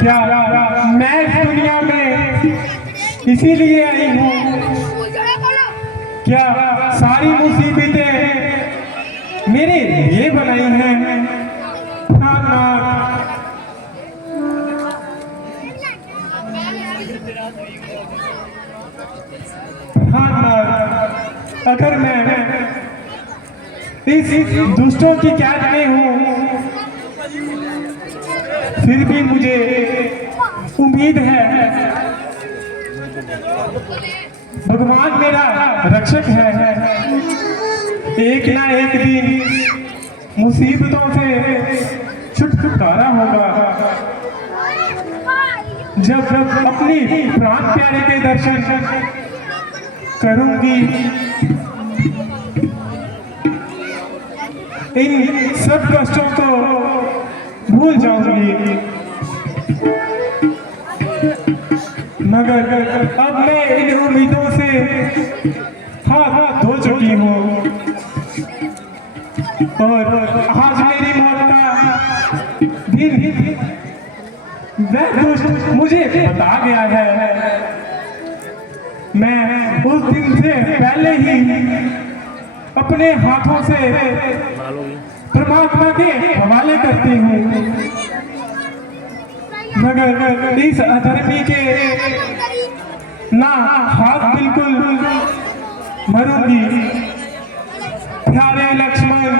क्या मैं इस दुनिया में इसीलिए आई हूँ? क्या सारी मुसीबतें मेरे लिए बनाई हैं? हाँ अगर मैं इस दुष्टों की कैद में हूँ, फिर भी मुझे उम्मीद है भगवान मेरा रक्षक है। एक ना एक दिन मुसीबतों से छुटकारा होगा। जब अपनी प्राण प्यारे के दर्शन करूंगी, इन सब कष्टों को भूल जाऊंगी। मगर अब मैं इन उम्मीदों से हाथ धो चुकी हूँ और आज मेरी मौत का दिन वह दुष्ट मुझे बता गया है। मैं उस दिन से पहले ही अपने हाथों से परमात्मा के हवाले करती हूँ, मगर इस अधर्मी के ना हाथ बिल्कुल मरूंगी। प्यारे लक्ष्मण,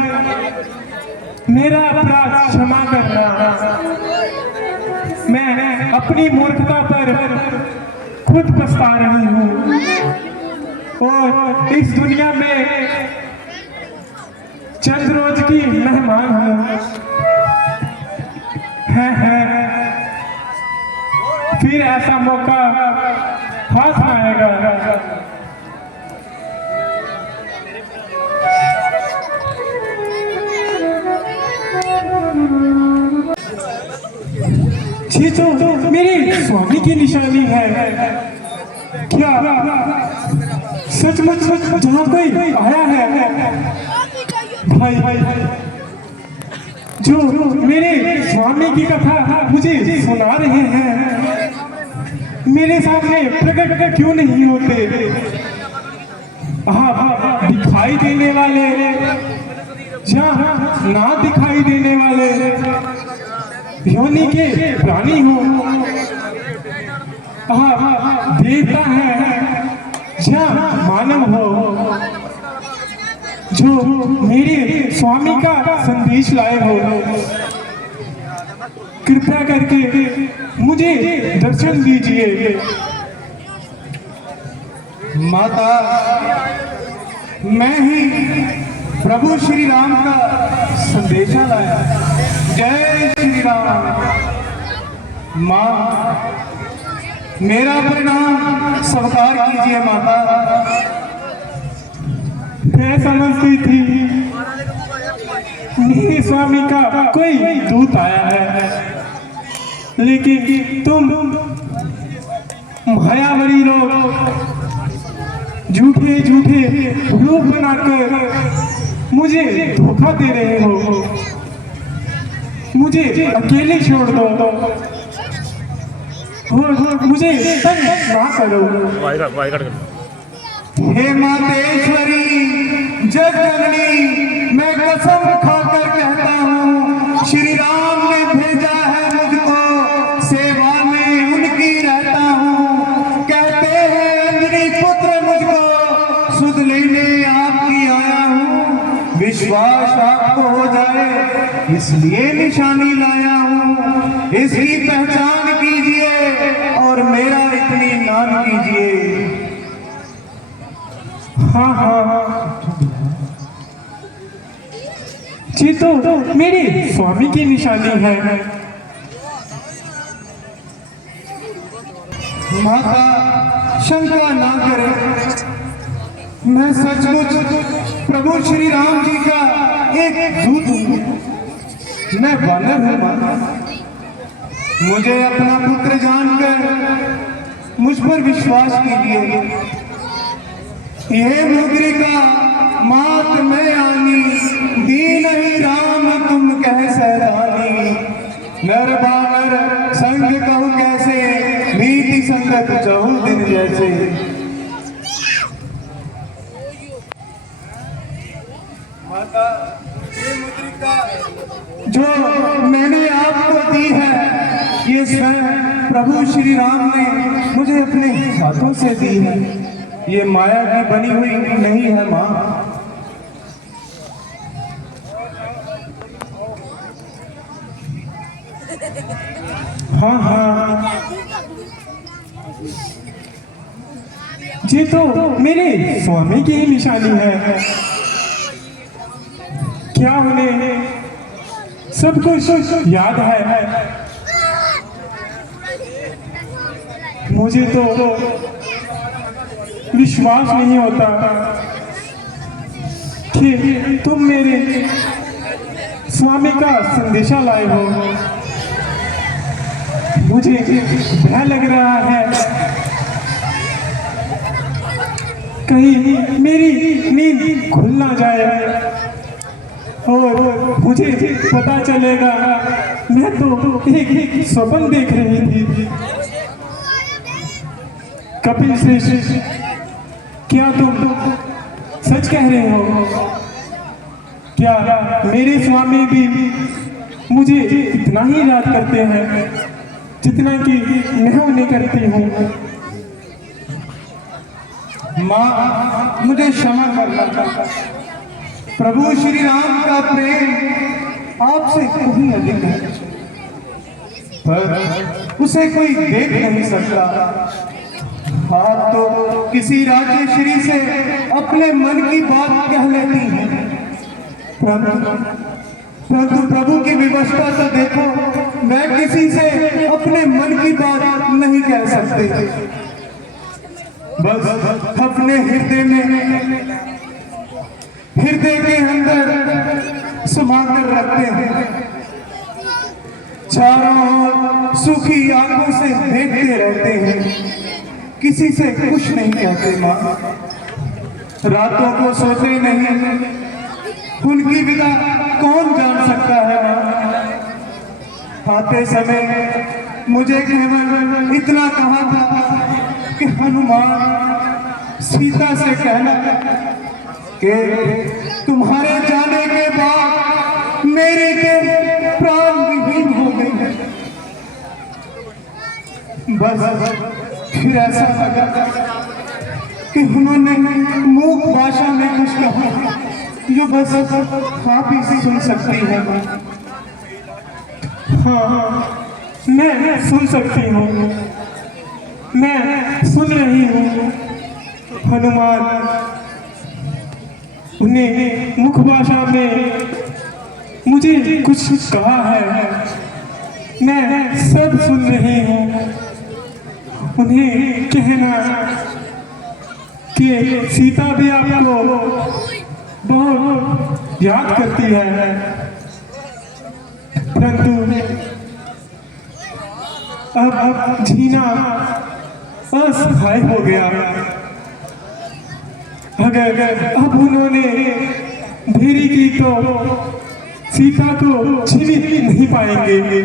मेरा अपराध क्षमा करना। मैं अपनी मूर्खता पर खुद पछता रही हूँ और इस दुनिया में चंद रोज की मेहमान हूँ। है फिर ऐसा मौका हाथ आएगा। जी तो मेरे स्वामी की निशानी है। क्या सचमुच जहाँ कोई आया है? भाई जो मेरे स्वामी की कथा मुझे सुना रहे हैं, मेरे सामने प्रकट क्यों नहीं होते? हाँ, दिखाई देने वाले या ना दिखाई देने वाले योनि के प्राणी हो। हाँ, देवता है या मानव हो, जो मेरे स्वामी का संदेश लाए हो, कृपया करके मुझे दर्शन दीजिए। माता, मैं ही प्रभु श्री राम का संदेशा लाया। जय श्री राम। माँ, मेरा प्रणाम स्वीकार कीजिए माता। मैं समझती थी मेरे स्वामी का कोई दूत आया है, लेकिन तुम मायावरी लोग झूठे रूप बनाकर मुझे धोखा दे रहे हो। मुझे अकेले छोड़ दो और मुझे तंग ना करो। हे मातेश्वरी जगजननी, मैं कसम खाकर कहता हूँ, श्री राम ने भेजा है मुझको, सेवा में उनकी रहता हूँ। कहते हैं अंजनी पुत्र मुझको सुध लेने आपकी आया हूँ। विश्वास आपको हो जाए इसलिए निशानी लाया हूँ। इसकी पहचान कीजिए और मेरा इत्मीनान कीजिए। हाँ, जी तो मेरे स्वामी की निशानी है। माता, शंका ना करें, मैं सचमुच प्रभु श्री राम जी का एक दूत हूँ। मैं वानर हूँ माता। मुझे अपना पुत्र जानकर मुझ पर विश्वास कीजिए। ये मुद्रिका मात में आनी, दीन ही राम तुम कह सैलानी। नर बानर संग का कीर्ति संगत चहु दिन जैसे। माता ये मुद्रिका जो मैंने आपको दी है, ये स्वयं प्रभु श्री राम ने मुझे अपने हाथों से दी है। ये माया की बनी हुई नहीं है माँ। हाँ हाँ, ये तो मेरे स्वामी की ही निशानी है। क्या उन्हें सब कुछ याद है? मुझे तो विश्वास नहीं होता कि तुम मेरे स्वामी का संदेशा लाए हो। मुझे भय लग रहा है कहीं मेरी नींद खुल ना जाए और मुझे पता चलेगा मैं तो एक स्वप्न देख रही थी। कपिल श्रेष्ठ, क्या तुम सच कह रहे हो? क्या मेरे स्वामी भी मुझे इतना ही याद करते हैं जितना कि मैं उन्हें करती हूँ? माँ मुझे क्षमा करना। प्रभु श्री राम का प्रेम आपसे कहीं अधिक है, पर उसे कोई देख नहीं सकता। आप तो किसी राजश्री से अपने मन की बात कह लेती हैं, परंतु प्रभु की विवशता तो देखो, मैं किसी से अपने मन की बात नहीं कह सकते। बस अपने हृदय के अंदर सुमा कर रखते हैं। चारों ओर सूखी आंखों से देखते रहते हैं, किसी से कुछ नहीं कहते। माँ रातों को सोते नहीं, उनकी विदा कौन जान सकता है। माँ आते समय मुझे केवल इतना कहा था कि हनुमान सीता से कहना कि तुम्हारे जाने के बाद मेरी के प्राण विहीन हो गई। बस फिर ऐसा लगा कि उन्होंने मूक भाषा में कुछ कहा जो बस आप ही सुन सकती है। हाँ, मैं सुन सकती हूँ, मैं सुन रही हूँ। हनुमान उन्हें मुख भाषा में मुझे कुछ कहा है, मैं सब सुन रही हूँ। उन्हें कहना कि सीता भी आपको बहुत याद करती है, परंतु अब जीना असहाय हो गया। अगर अब उन्होंने देरी की तो सीता को जीवित नहीं पाएंगे।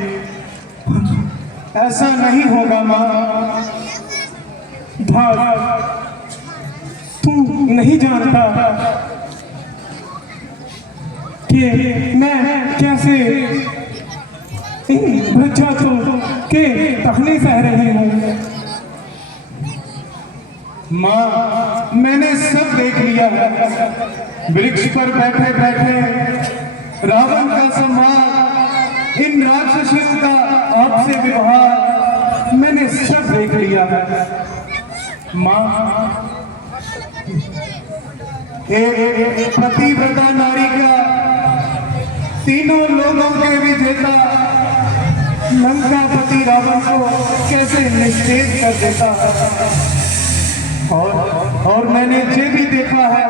ऐसा नहीं होगा माँ। तू नहीं जानता कि मैं कैसे इन बच्चों के ताने सह रही हूँ। माँ मैंने सब देख लिया है। वृक्ष पर बैठे बैठे रावण का संहार, इन राक्षसियों का आपसे व्यवहार मैंने सब देख लिया है। माँ एक पतिव्रता नारी का तीनों लोगों के विजेता लंकापति रावण को कैसे निश्चेद कर देता। और मैंने ये भी देखा है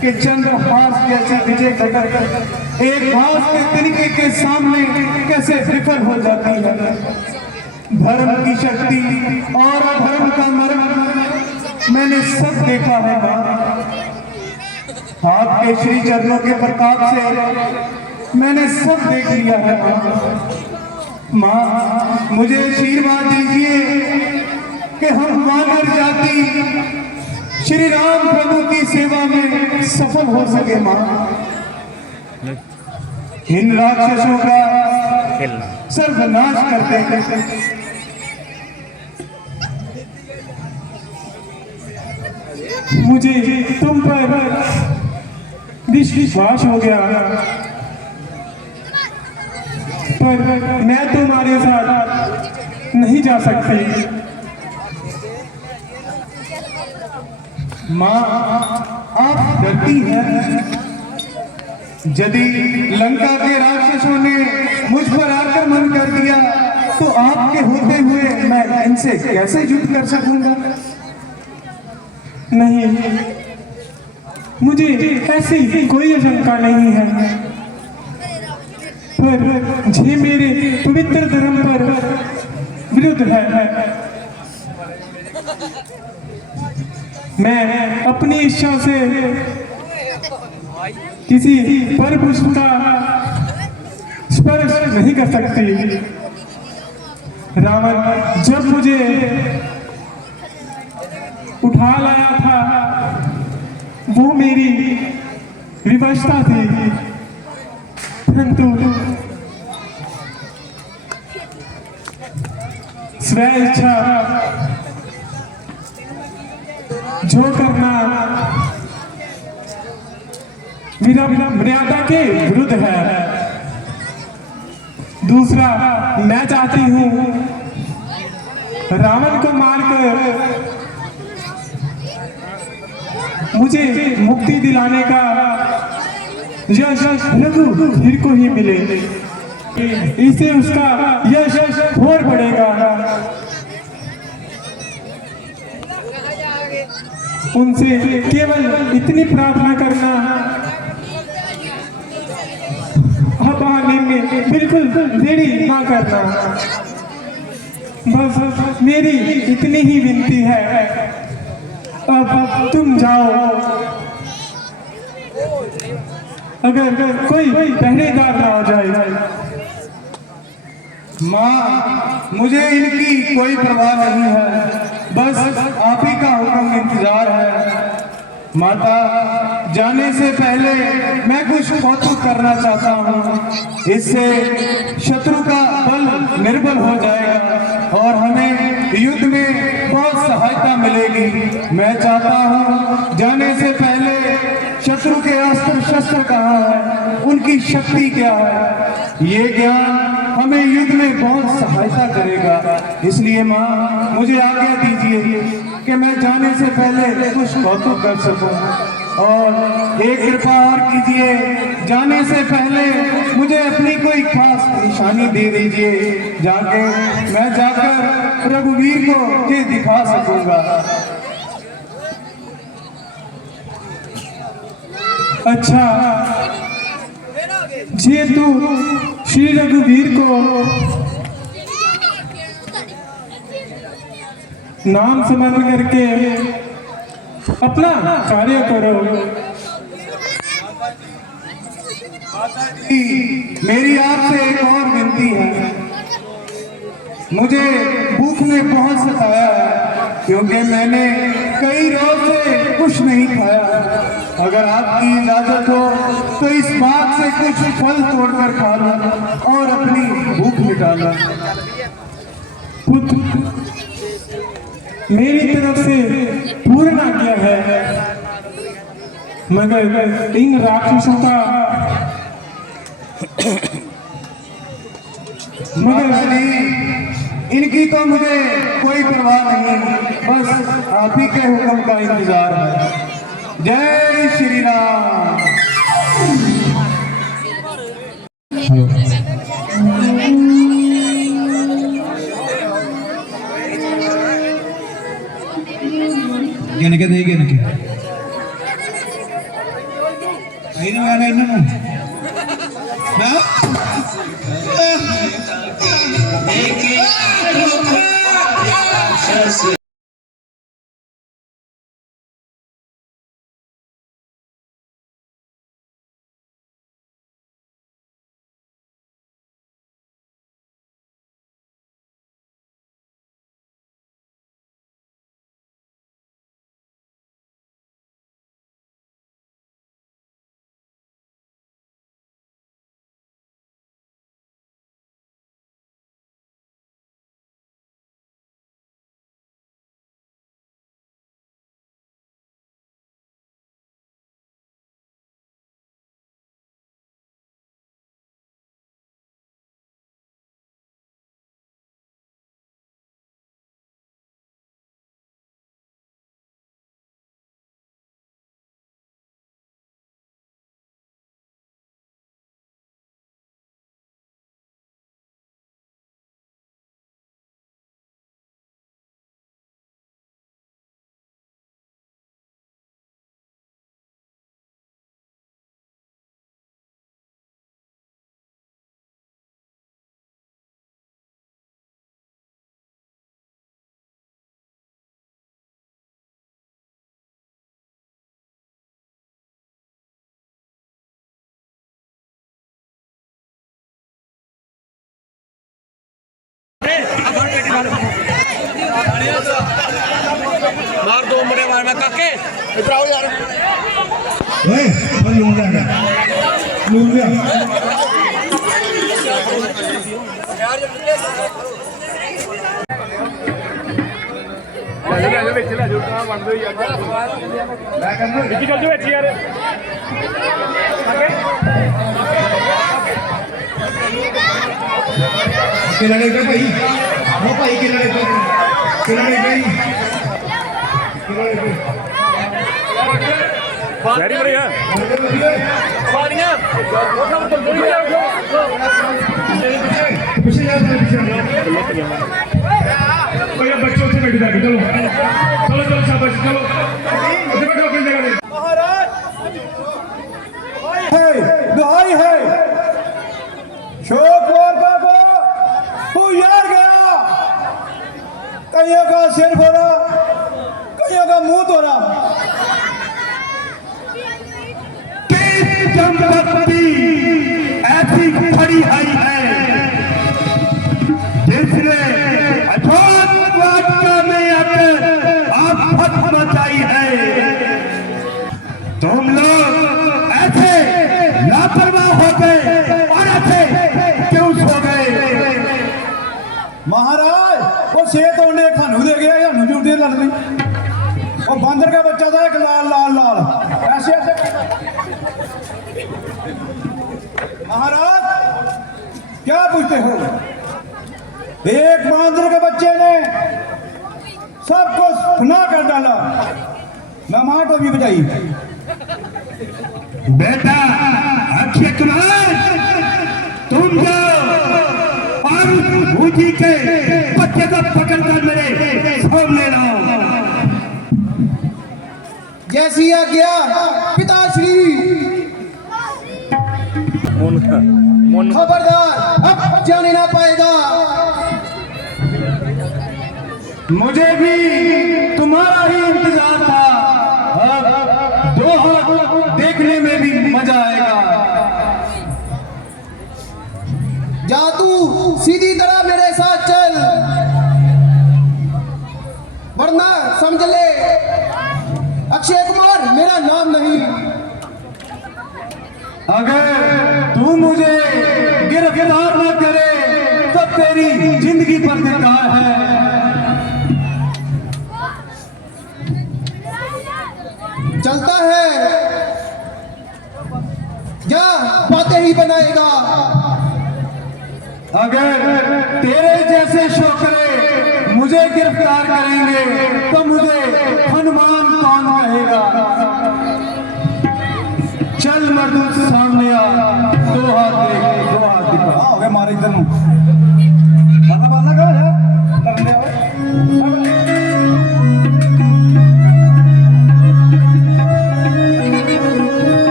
कि चंद्रहास जैसी विजय घटक एक घास के तिनके के सामने कैसे विफल हो जाती है। धर्म की शक्ति और अधर्म का मर्म मैंने सब देखा है माँ। आपके श्री चरणों के प्रताप से मैंने सब देख लिया है माँ। माँ मुझे आशीर्वाद दीजिए कि हम वानर जाति श्री राम प्रभु की सेवा में सफल हो सके माँ। इन राक्षसों का सर्वनाश कर दे। मुझे तुम पर विश्वास हो गया, पर मैं तुम्हारे साथ नहीं जा सकती। माँ आप डरती हैं। यदि लंका के राक्षसों ने मुझ पर आक्रमण कर दिया तो आपके होते हुए मैं इनसे कैसे युद्ध कर सकूंगा? नहीं, मुझे ऐसी कोई आशंका नहीं है, पर ये मेरे पवित्र धर्म पर विरुद्ध है। मैं अपनी इच्छा से किसी पर पुष्प का स्पर्श नहीं कर सकती। रावण जब मुझे उठा लाया था वो मेरी विवशता थी, परंतु स्व इच्छा जो करना मेरा मर्यादा के विरुद्ध है। दूसरा, मैं चाहती हूं रावण को मारकर मुझे मुक्ति दिलाने का यश रघुवीर को ही मिले, इससे उसका यश और बढ़ेगा। उनसे केवल इतनी प्रार्थना करना, अब आने में बिल्कुल देरी ना करना। बस मेरी इतनी ही विनती है, अब तुम जाओ। अगर कोई पहरेदार ना हो जाए। माँ मुझे इनकी कोई परवाह नहीं है, बस आप ही का हुक्म इंतजार है। माता जाने से पहले मैं कुछ कौतुक करना चाहता हूँ, इससे शत्रु का बल निर्बल हो जाएगा और हमें युद्ध में बहुत सहायता मिलेगी। मैं चाहता हूँ जाने से पहले शत्रु के अस्त्र शस्त्र कहाँ है, उनकी शक्ति क्या है, ये ज्ञान हमें युद्ध में बहुत सहायता करेगा। इसलिए माँ मुझे आज्ञा दीजिए कि मैं जाने से पहले कुछ कौतुक कर सकूं, और एक कृपा और कीजिए, जाने से पहले मुझे अपनी कोई खास निशानी दे दीजिए, जाके मैं जाकर रघुवीर को ये दिखा सकूंगा। अच्छा, जे तू श्री रघुवीर को नाम स्मरण करके अपना कार्य करो। मेरी आपसे एक और विनती है, मुझे भूख ने बहुत सताया है, क्योंकि मैंने कई रोज से कुछ नहीं खाया। अगर आपकी इजाजत हो तो इस बाग से कुछ फल तोड़कर खा लूं और अपनी भूख मिटा लूं। पुत्र, मेरी तरफ से पूर्ण आज्ञा है, मगर इन राक्षसों का मगर इनकी तो मुझे कोई परवाह नहीं, बस आप ही के हुक्म का इंतजार है। जय श्री राम। എനിക്ക് നീക്ക് എനിക്ക് അതിന് വേണം എന്നെ मार दो बड़े मार में काके इधर आओ यार ओए फल लूंग रहा लूंग गया किला ले गए भाई वो भाई किला ले गए किला ले गए रेडी बढ़िया पानियां पीछे जाओ पीछे भैया बच्चों से बैठ जाके चलो चलो चलो शाबाश चलो उधर बैठो अपनी जगह पे महाराज है दुहाई है शोकवार बाबा तू यार गया कईयों का सिर फोड़ा कईयों का मुंह तोड़ा संपत्ति ऐसी खड़ी आई है जिसने अछूत वाटिका में आकर आफत मचाई है। तुम लोग ऐसे लापरवाह हो गए और ऐसे क्यों सो गए? महाराज वो सेहत होने खानू दे गया या ड्यूटी लड़ गई वो बंदर का बच्चा था एक लाल लाल लाल ऐसे ऐसे महाराज क्या पूछते हो एक बंदर के बच्चे ने सबको सुना कर डाला नमाज को भी बजाई बेटा अक्षय कुमार तुम जाओ और भूजी के बच्चे को पकड़कर मेरे सामने लाओ। जैसी आज्ञा पिताश्री खबरदार अब जाने ना पाएगा मुझे भी तुम्हारा ही इंतजार था। अब दो हाथ देखने में भी मजा आएगा। जा तू सीधी तरह मेरे साथ चल वरना समझ ले अक्षय कुमार मेरा नाम नहीं। अगर तू मुझे गिरफ्तार न करे तब तेरी जिंदगी पर धिक्कार है। चलता है जा बातें ही बनाएगा। अगर तेरे जैसे छोकरे मुझे गिरफ्तार करेंगे तो मुझे हनुमान कौन कहेगा? चल मर्दू सामने आ, दो हाथ देख, दो हाथ दिखा। हो गया मारे इधर बल्ला बल्ला करो यार लड़ने आओ।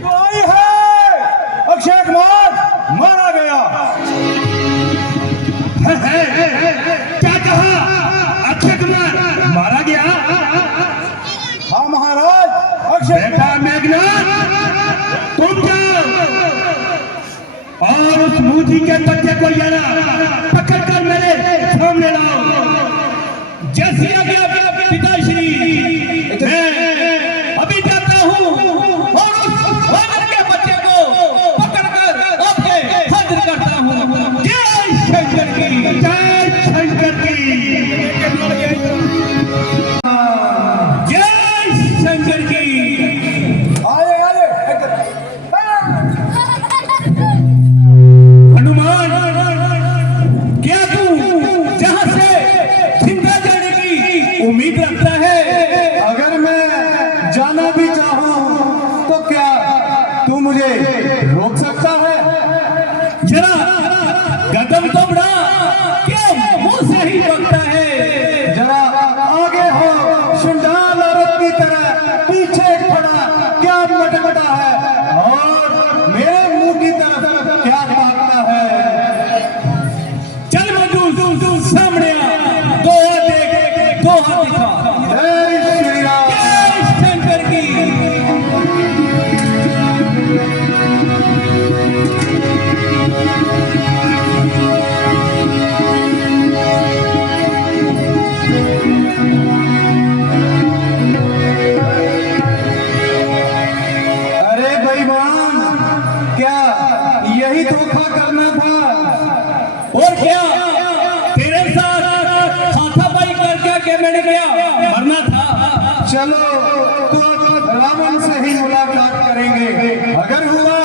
दुआई है अक्षय कुमार मारा गया। क्या कहा? अक्षय कुमार मारा गया? हाँ महाराज अक्षय बेटा मेघनाथ तुम जाओ और उस मूजी के बच्चे को यारा पकड़कर मेरे सामने लाओ। जैसी आज्ञा पिताश्री मैं अभी जाता हूँ और उस वानर के बच्चे को पकड़कर आपके हाजिर करता हूँ। जय शंकर की, जय शंकर की, जय शंकर की। आए आए हनुमान क्या तू जहां से जिंदा जाने की उम्मीद रखता है? अगर मैं जाना भी चाहूं तो क्या तू मुझे रोक सकता है? जरा कदम तो बढ़ा, क्यों मुंह से ही बकता है? जरा आगे हो शुंडाल औरत की तरह पीछे खड़ा क्या मटमटा है और मेरे मुंह की तरफ क्या ताकता है? चल मजदूर सामने आ, दो हाथ देख, दो हाथ दिखा। जय श्री राम। जय शंकर की। और क्या तेरे साथ हाथापाई करके मैंने क्या मरना था। चलो तो अब रावण से ही मुलाकात करेंगे, अगर हुआ